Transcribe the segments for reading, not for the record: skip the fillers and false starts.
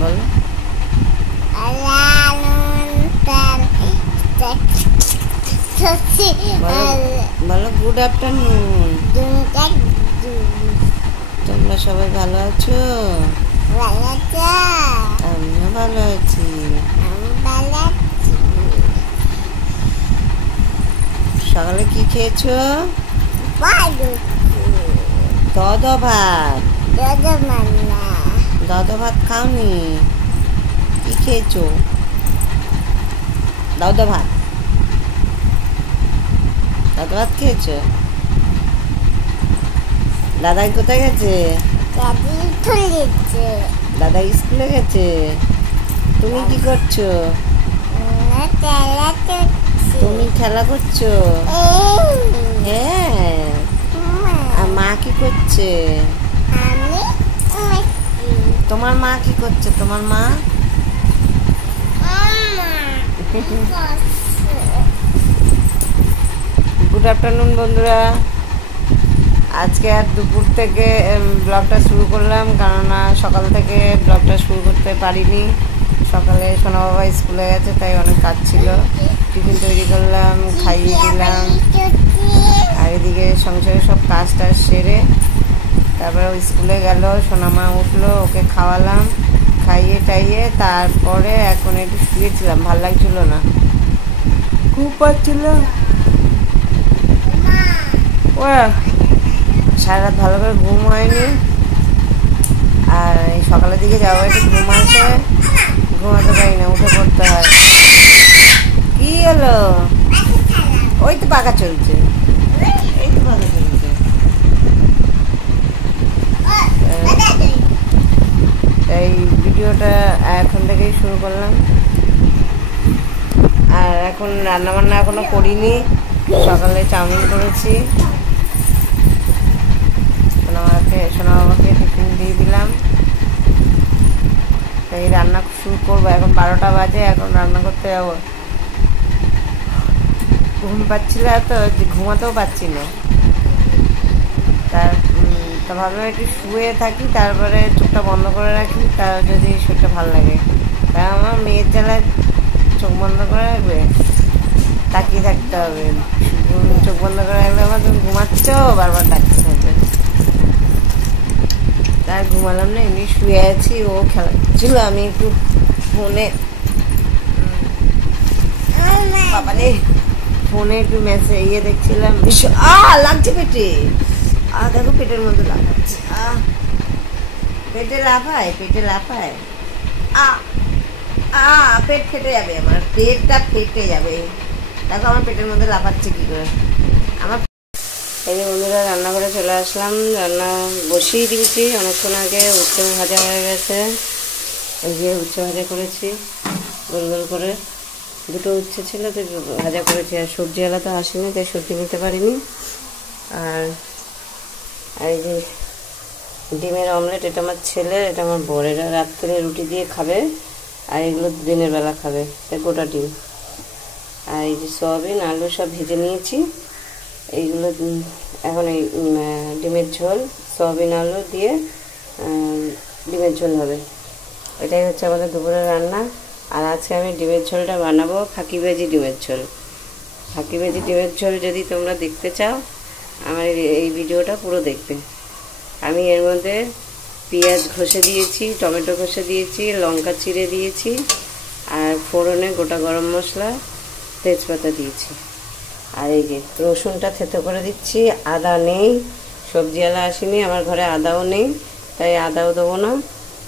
বলো বলো good afternoon. তোমরা সবাই ভালো আছো? আমিও ভালো আছি। সকালে কি খেয়েছো? দদ ভাত। দদ ভাত খাওনি? কি খেয়েছো? দদ ভাত। দদ ভাত খেয়েছো? দাদাই কোথায় গেছে? দাদা স্কুলে গেছে। তুমি কি করছো? তুমি খেলা করছো? হ্যাঁ। আর মা কি করছে? তোমার মা কি করছে? তোমার মা গুড আফটারনুন বন্ধুরা। আজকে আর দুপুর থেকে ব্লগটা শুরু করলাম, কেননা সকাল থেকে ব্লগটা শুরু করতে পারিনি। সকালে সোনা বাবা স্কুলে গেছে, তাই অনেক কাজ ছিল। টিফিন তৈরি করলাম, খাইয়ে দিলাম, আর এদিকে সংসারে সব কাজ টাজ সেরে তারপরে ও স্কুলে গেল। সোনামা উঠলো, ওকে খাওয়ালাম, খাইয়ে টাইয়ে তারপরে এখন একটু শুয়েছিলাম। ভাল লাগছিল না, খুব পাচ্ছিল। ও সারা রাত ভালো করে ঘুম হয়নি, আর এই সকালের দিকে যাবো একটু ঘুম আসে, ঘুমাতে পারি না, উঠে পড়তে হয়। কি হলো? ওই তো পাখা চলছে, এই তো পাখা চলছে। এই ভিডিওটা এখন থেকেই শুরু করলাম। আর এখন রান্নাবান্না এখনো করিনি। সকালে চাউমিন করেছি, সোনা বাবাকে টিফিন দিয়ে দিলাম। এই রান্না শুরু করবো। এখন 12টা বাজে, এখন রান্না করতে যাবো। ঘুম পাচ্ছিল এত যে ঘুমাতেও পাচ্ছি না। তা ভাবলাম একটু শুয়ে থাকি, তারপরে চোখটা বন্ধ করে রাখি, তার যদি শরীরটা ভালো লাগে। তাই আমার মেয়ের জ্বালায় চোখ বন্ধ করে রাখবে, তাকিয়ে থাকতে হবে। চোখ বন্ধ করে রাখলে আমার তুমি ঘুমাচ্ছ, বারবার ডাকতে থাকবে। তার ঘুমালাম না, এমনি শুয়ে আছি। ও খেলা ছিল, আমি একটু ফোনে বাবারে ফোনে একটু মেসেজ দেখছিলাম। লাগছে পেটে, দেখো পেটের মধ্যে লাফাচ্ছে। পেটে লাফায়, পেটে লাফায়। পেট ফেটে যাবে, আমার পেটটা ফেটে যাবে। দেখো আমার পেটের মধ্যে লাফাচ্ছে কি করে। আমার এই যে বন্ধুরা রান্না করে চলে আসলাম। রান্না বসিয়ে দিয়েছি অনেকক্ষণ আগে। উচ্ছে ভাজা হয়ে গেছে। এই যে উচ্ছে ভাজা করেছি গোল গোল করে। দুটো উচ্ছে ছিল তো ভাজা করেছি। আর সবজিওয়ালা তো আসেনি, তাই সবজি নিতে পারিনি। আর এই যে ডিমের অমলেট, এটা আমার ছেলে, এটা আমার বরেরা রাত্রে রুটি দিয়ে খাবে, আর এগুলো দিনের বেলা খাবে, তাই গোটা ডিম। আর এই যে সয়াবিন আলু সব ভেজে নিয়েছি। এইগুলো এখন এই ডিমের ঝোল, সয়াবিন আলু দিয়ে ডিমের ঝোল হবে। এটাই হচ্ছে আমাদের দুপুরের রান্না। আর আজকে আমি ডিমের ঝোলটা বানাবো ফাঁকিবাজি ডিমের ঝোল। ফাঁকিবাজি ডিমের ঝোল যদি তোমরা দেখতে চাও, আমার এই ভিডিওটা পুরো দেখবে। আমি এর মধ্যে পেঁয়াজ ঘষে দিয়েছি, টমেটো ঘষে দিয়েছি, লঙ্কা চিড়ে দিয়েছি, আর ফোড়নে গোটা গরম মশলা, তেজপাতা দিয়েছি। আর এই যে রসুনটা থেতো করে দিচ্ছি। আদা নেই, সবজিওয়ালা আসেনি, আমার ঘরে আদাও নেই, তাই আদাও দেবো না।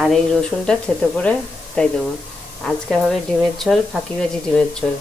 আর এই রসুনটা থেতো করে তাই দেবো। আজকে হবে ডিমের ঝোল, ফাঁকিবাজি ডিমের ঝোল।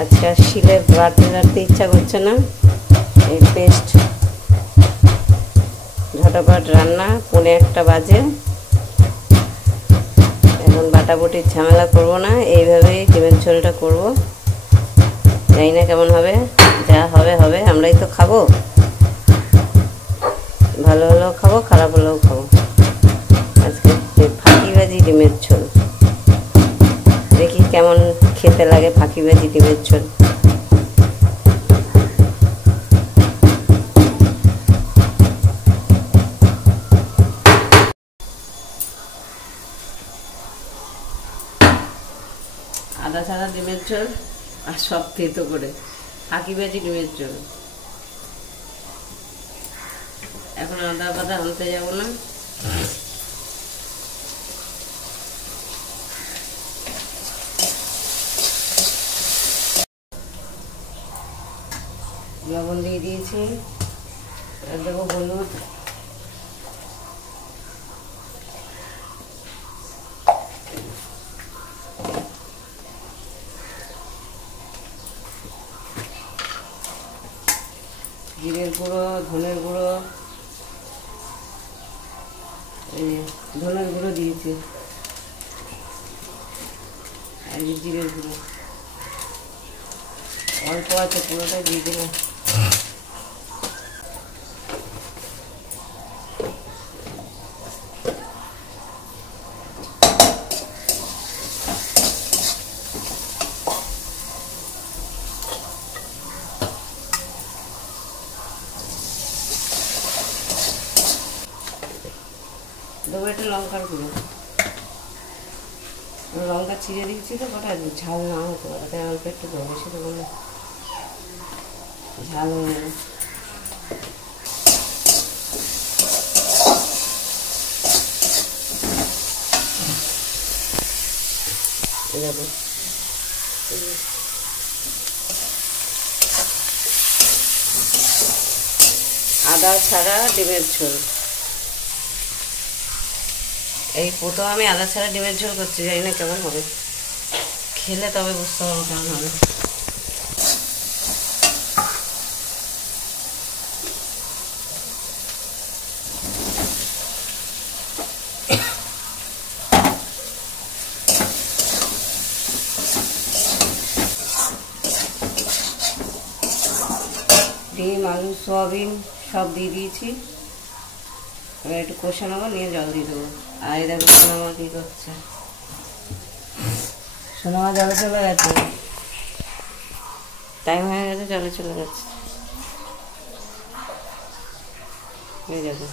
আজকে আর শিলে বাটতে ইচ্ছা করছে না। এই পেস্ট ঝটাপট রান্না, 1:45 বাজে। এখন বাটাবুটির ঝামেলা করবো না, এইভাবেই ডিমের ঝোলটা করবো। জানি না কেমন হবে, যা হবে হবে, আমরাই তো খাবো। ভালো হলেও খাবো, খারাপ হলেও খাবো। আজকে ফাঁকিবাজি ডিমের ঝোল, দেখি কেমন খেতে লাগে ফাঁকিবাজি ডিমের ঝোল। ছাড়া ডিমের ঝোল আর সব তেতো করে ফাঁকি বাজি ডিমের ঝোল। এখন আদা বাদা আনতে যাবো না। লবণ দিয়ে দিয়েছি, আর দেবো হলুদ, জিরের গুঁড়ো, ধনের গুঁড়ো, ধনের গুঁড়ো দিয়েছি, আর জিরের গুঁড়ো অল্প আছে, পুরোটা দিয়ে দিলাম। দেবো একটা লঙ্কার গুঁড়ো, লঙ্কা ছিঁড়ে দিচ্ছি তো কটা ঝাল না হতো, তাই অল্প একটু দেবো, বেশি দেবো না, ঝাল হয়ে যাবে। দেখো আদা ছাড়া ডিমের ঝোল। এই প্রথম আমি আদা ছাড়া ডিমের ঝোল করছি, জানি না কেমন হবে, খেলে তবে বুঝতে পারবো কেমন হবে। ডিম, আলু, সোয়াবিন সব দিয়ে দিয়েছি, এবার একটু কষে নেবো, নিয়ে জল দিয়ে দেবো। আর এই দেখো সোনামা কি করছে, সোনামা জলে চলে গেছে, টাইম হয়ে গেছে, জলে চলে গেছে। এই দেখো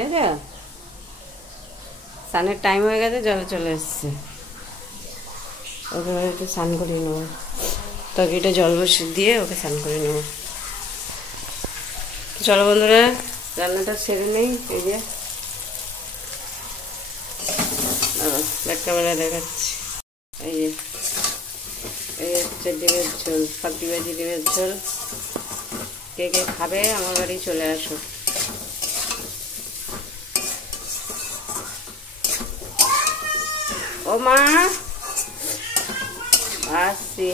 এই যা স্নানের টাইম হয়ে গেছে, জলে চলে এসছে, ওকে একটু স্নান করিয়ে নেবো, তরকারিটা জল বসিয়ে দিয়ে ওকে স্নান করে নেবো। চলো বন্ধুরা রান্নাটা সেরে নেই। এই যে ব্যাক ক্যামেরায় দেখাচ্ছি, এই যে এই হচ্ছে ডিমের ঝোল, ফাঁকি বাজি ডিমের ঝোল। কে কে খাবে আমার বাড়ি চলে আসো। ও মা আসছি।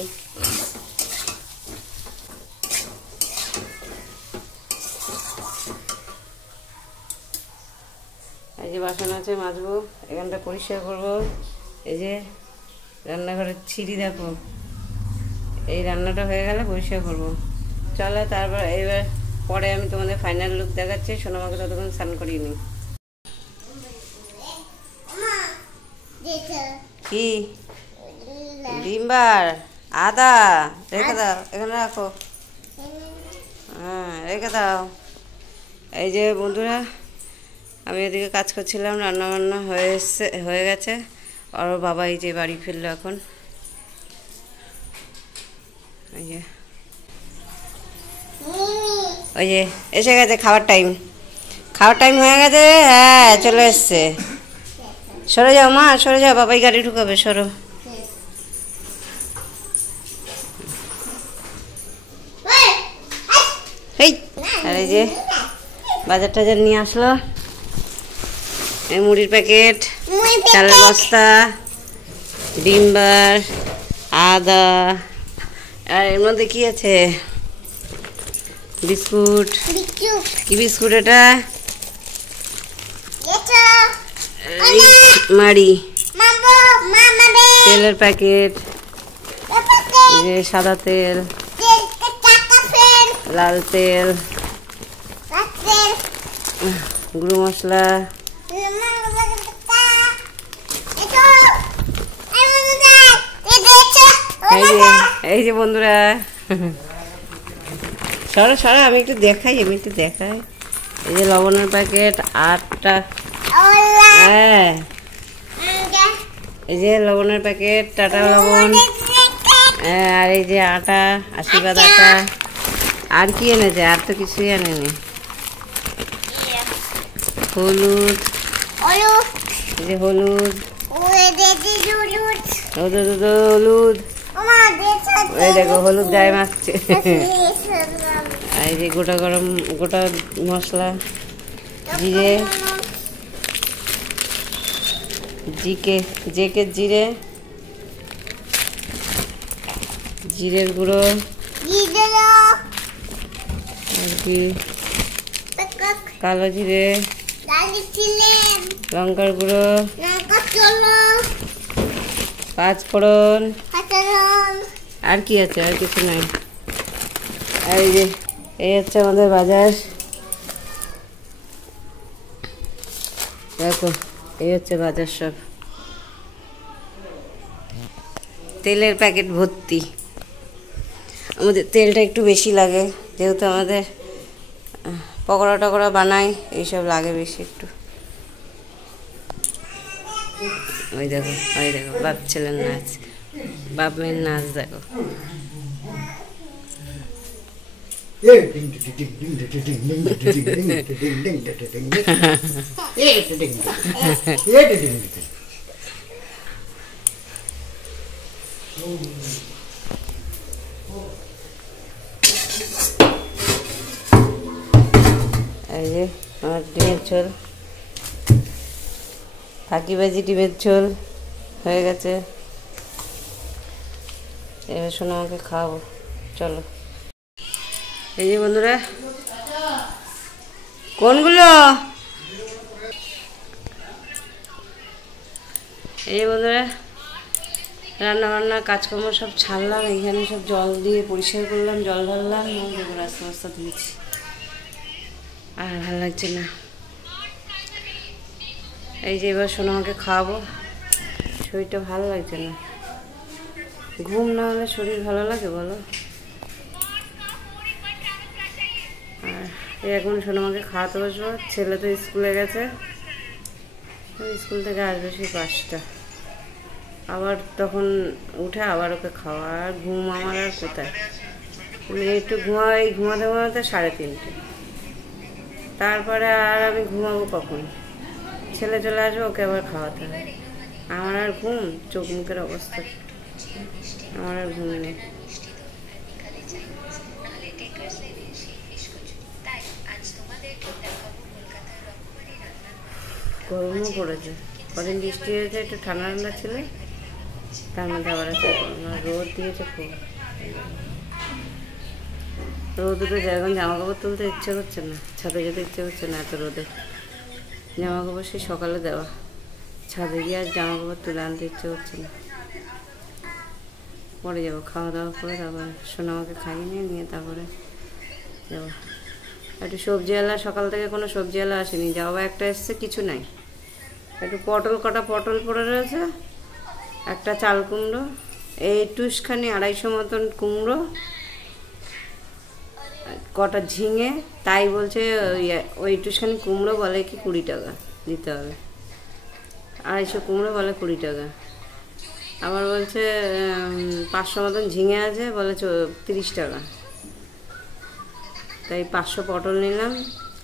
এই যে বাসন আছে মাজবো, এখানটা পরিষ্কার করবো। এই যে রান্নাঘরের ছিঁড়ি দেখো, এই রান্নাটা হয়ে গেলে পরিষ্কার করবো। চলো তারপর এবার পরে আমি তোমাদের ফাইনাল লুক দেখাচ্ছি। সোনামাকে ততক্ষণ স্নান করিয়ে নি। কি ডিম্বার আদা রেখে দাও, এখানে রাখো, হ্যাঁ রেখে দাও। এই যে বন্ধুরা আমি এদিকে কাজ করছিলাম, রান্না বান্না হয়ে গেছে। আর বাবা এই যে বাড়ি ফিরলো এখন। এই যে ওই যে এসে গেছে, খাওয়ার টাইম হয়ে গেছে। হ্যাঁ চলে এসছে। সরে যাও মা, সরে যাও, বাবাই গাড়ি ঢুকাবে, সরো। এই আর এই যে বাজার টাজার নিয়ে আসলো, এই মুড়ির প্যাকেট, চালের বস্তা, ডিম্বার, আদা, আর এর মধ্যে কি আছে বিস্কুট। কি বিস্কুট এটা? মাড়ি, তেলের প্যাকেট, যে সাদা তেল, লাল তেল, গুঁড়ো মশলা, এই যে বন্ধুরা সরো সরো, আমি একটু দেখাই। এই যে লবণের প্যাকেট 8টা। হ্যাঁ এই যে লবণের প্যাকেট, টাটা লবণ। হ্যাঁ আর এই যে আটা, আশীর্বাদ আটা। আর কি এনেছে? আর তো কিছুই আনেনি। হলুদ, এই যে হলুদ, হলুদ। এই দেখো হলুদ গায়ে মাখছে। এই যে গোটা গরম গোটা মশলা, জিরে, জেকে জিরে, জিরের গুঁড়ো, কালো জিরে, লঙ্কার গুঁড়ো, 5 ফোড়ন। আর কি আছে? আর কিছু নাই। এই যে এই হচ্ছে আমাদের বাজার। দেখো এই হচ্ছে বাজার, সব তেলের প্যাকেট ভর্তি। আমাদের তেলটা একটু বেশি লাগে, যেহেতু আমাদের পকোড়া টকোড়া বানাই, এইসব লাগে বেশি একটু। ওই দেখো বাপ ছেলের নাচ, বাপ মেয়ের নাচ দেখো। এই যে আমার ডিমের ঝোল, ফাঁকিবাজি ডিমের ঝোল হয়ে গেছে। এবার শোনো আমাকে খাওয়াবো, চলো। এই যে বন্ধুরা, কোনগুলো? এই যে বন্ধুরা, রান্না বান্না কাজকর্ম সব ছাড়লাম, এইখানে সব জল দিয়ে পরিষ্কার করলাম, জল ঢাললাম, দেখো রাস্তা রাস্তা ধুয়েছি। আর ভালো লাগছে না। এই যে এবার শোনো আমাকে খাওয়াবো, শরীরটা ভালো লাগছে না। ঘুম না হলে শরীর ভালো লাগে বলো? আর এখন শোনো আমাকে খাওয়াতে বসবো। ছেলে তো স্কুলে গেছে, স্কুল থেকে আসবে সেই 5টা। আবার তখন উঠে আবার ওকে খাওয়া, আর ঘুম আমার আর কোথায়। একটু ঘুমাতে 3:30। তারপরে আর আমি ঘুমাবো কখন? ছেলে চলে আসবে, ওকে আবার খাওয়াতে হবে। আমার আর ঘুম, চোখ মুখের অবস্থা, আমার আর ঘুম নেই। গরমও পড়েছে, কদিন বৃষ্টি হয়েছে, একটু ঠান্ডা ঠান্ডা ছিল, তার মধ্যে আবার একটা রোদ দিয়েছে খুব। রোদ উঠে এখন জামা কাপড় তুলতে ইচ্ছে করছে না, ছাদে যেতে ইচ্ছে করছে না এত রোদে। জামা কাপড় সেই সকালে দেওয়া, ছাদে গিয়ে আর জামা কাপড় তুলে আনতে ইচ্ছে করছে না। পরে যাবো খাওয়া দাওয়া করে, তারপরে সোনা আমাকে খাইয়ে নিয়ে তারপরে যাবো। একটু সবজিওয়ালা, সকাল থেকে কোনো সবজিওয়ালা আসেনি, যাওয়া একটা এসছে, কিছু নাই। একটু কটা পটল পড়ে রয়েছে, একটা চাল কুমড়ো, এই টুসখানি 250 মতন কুমড়ো, কটা ঝিঙে। তাই বলছে ওই টুসখানি কুমড়ো বলে কি 20 টাকা দিতে হবে, 250 কুমড়ো বলে 20 টাকা। আবার বলছে 500 মতন ঝিঙে আছে, বলে 30 টাকা। তাই 500 পটল নিলাম,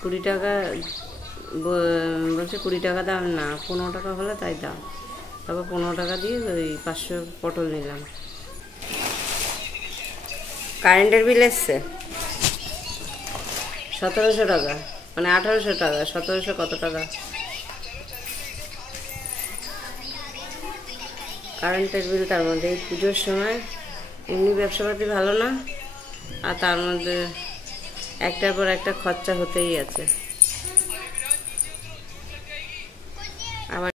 20 টাকা বলছে। 20 টাকা দাম না, 15 টাকা হলে তাই দাম। তারপর 15 টাকা দিয়ে ওই 500 পটল নিলাম। কারেন্টের বিল এসছে 1700 টাকা, মানে 1800 টাকা, 1700 কত টাকা কারেন্টের বিল। তার মধ্যে এই পুজোর সময় এমনি ব্যবসাপাতি ভালো না, আর তার মধ্যে একটার পর একটা খরচা হতেই আছে। আবার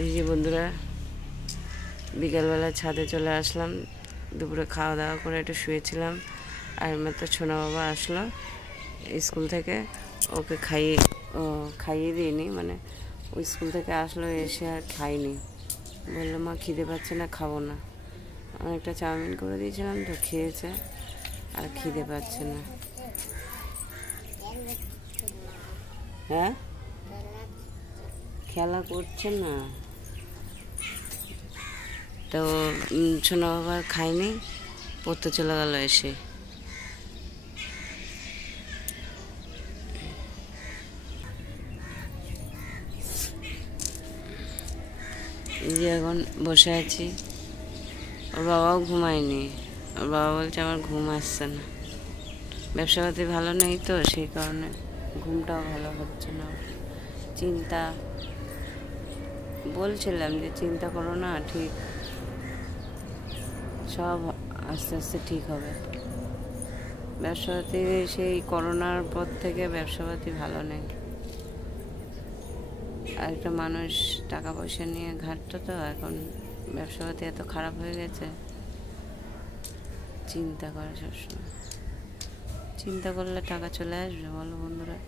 এই যে বন্ধুরা বিকালবেলা ছাদে চলে আসলাম, দুপুরে খাওয়া দাওয়া করে একটু শুয়েছিলাম। আর মাত্র ছোনা বাবা আসলো স্কুল থেকে, ওকে খাইয়ে দিইনি, মানে ওই স্কুল থেকে আসলো, এসে আর খাইনি, বললো মা খিদে পাচ্ছে না, খাবো না। অনেকটা চাউমিন করে দিয়েছিলাম তো খেয়েছে, আর খিদে পাচ্ছে না। হ্যাঁ খেলা করছে না তো, ছোনা বাবা খায়নি, পড়তে চলে গেল এসে। এই যে এখন বসে আছি, ওর বাবাও ঘুমায়নি, ওর বাবা বলছে আমার ঘুম আসছে না, ব্যবসাপাতি ভালো নেই তো সেই কারণে ঘুমটাও ভালো হচ্ছে না। চিন্তা, বলছিলাম যে চিন্তা করো না, ঠিক সব আস্তে আস্তে ঠিক হবে। ব্যবসাপাতি সেই করোনার পর থেকে ব্যবসাপাতি ভালো নেই, আর একটা মানুষ টাকা পয়সা নিয়ে ঘাটতো তো, এখন ব্যবসাপাতি এত খারাপ হয়ে গেছে। চিন্তা করে সবসময়, চিন্তা করলে টাকা চলে আসবে বলো বন্ধুরা।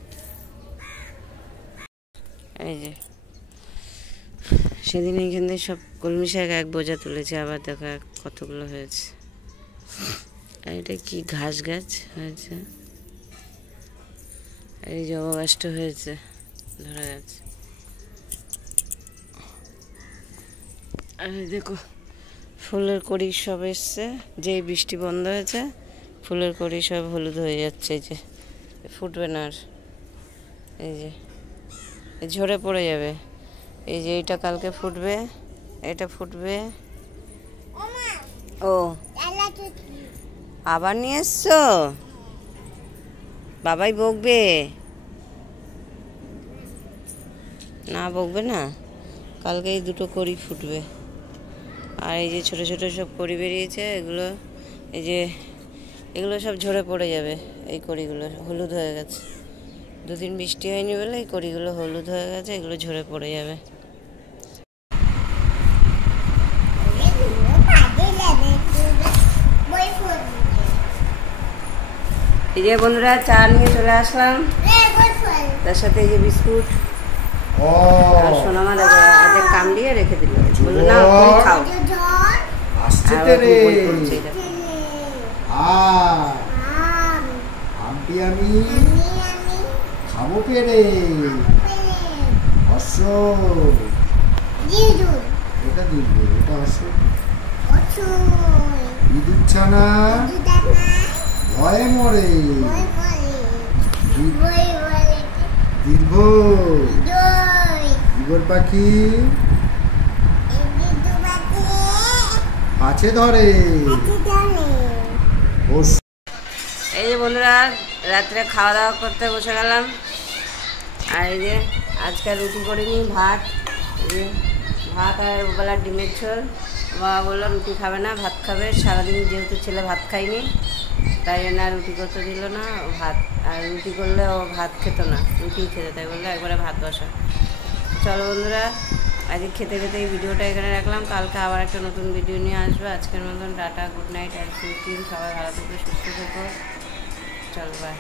এই যে সেদিন এইখান থেকে সব কলমি শাক এক বোঝা তুলেছে, আবার দেখো কতগুলো হয়েছে। আর এটা কি ঘাস গাছ হয়েছে, আর এই জবা গাছটা হয়েছে, ধরে গেছে। আর দেখো ফুলের কড়ি সব এসছে, যেই বৃষ্টি বন্ধ হয়েছে ফুলের কড়ি সব হলুদ হয়ে যাচ্ছে। এই যে ফুটবে না আর, এই যে ঝরে পড়ে যাবে। এই যে এইটা কালকে ফুটবে, এটা ফুটবে। ও আবার নিয়ে এসছো, বাবাই বকবে না, বকবে না। কালকে এই দুটো কড়ি ফুটবে। আর এই যে ছোট ছোট সব কড়ি বেরিয়েছে, এগুলো এই যে এগুলো সব ঝরে পড়ে যাবে। এই কড়িগুলো হলুদ হয়ে গেছে, দুদিন বৃষ্টি হয়নি বলে এই কড়িগুলো হলুদ হয়ে গেছে, এগুলো ঝরে পড়ে যাবে। এই যে বন্ধুরা চা নিয়ে চলে আসলাম, তার সাথে এই যে বিস্কুট। আর সোনামা দেখো আজ কামড়িয়ে রেখে দিল, বললো না তুমি খাও। আমি খাবো পেরে এটা দিব, এটা ইঁদুর ছানা ভয়ে মরে, দীর্ঘ ইগল পাখি আছে ধরে। এই যে বন্ধুরা রাত্রে খাওয়া দাওয়া করতে বসে গেলাম। আর এই যে আজকে রুটি করিনি, ভাত, ভাত আর ওবেলা ডিমের ঝোল। বাবা বললো রুটি খাবে না, ভাত খাবে, সারাদিন যেহেতু ছেলে ভাত খায়নি তাই জন্য আর রুটি করতে দিল না, ভাত। আর রুটি করলে ও ভাত খেত না, রুটি খেতে, তাই বললো একবারে ভাত বসা। চলো বন্ধুরা আজকে খেতে খেতে এই ভিডিওটা এখানে রাখলাম, কালকে আবার একটা নতুন ভিডিও নিয়ে আসবে। আজকের মতন টাটা, গুড নাইট, আর সবাই ভালো থেকো, সুস্থ থেকো, চলো বাই।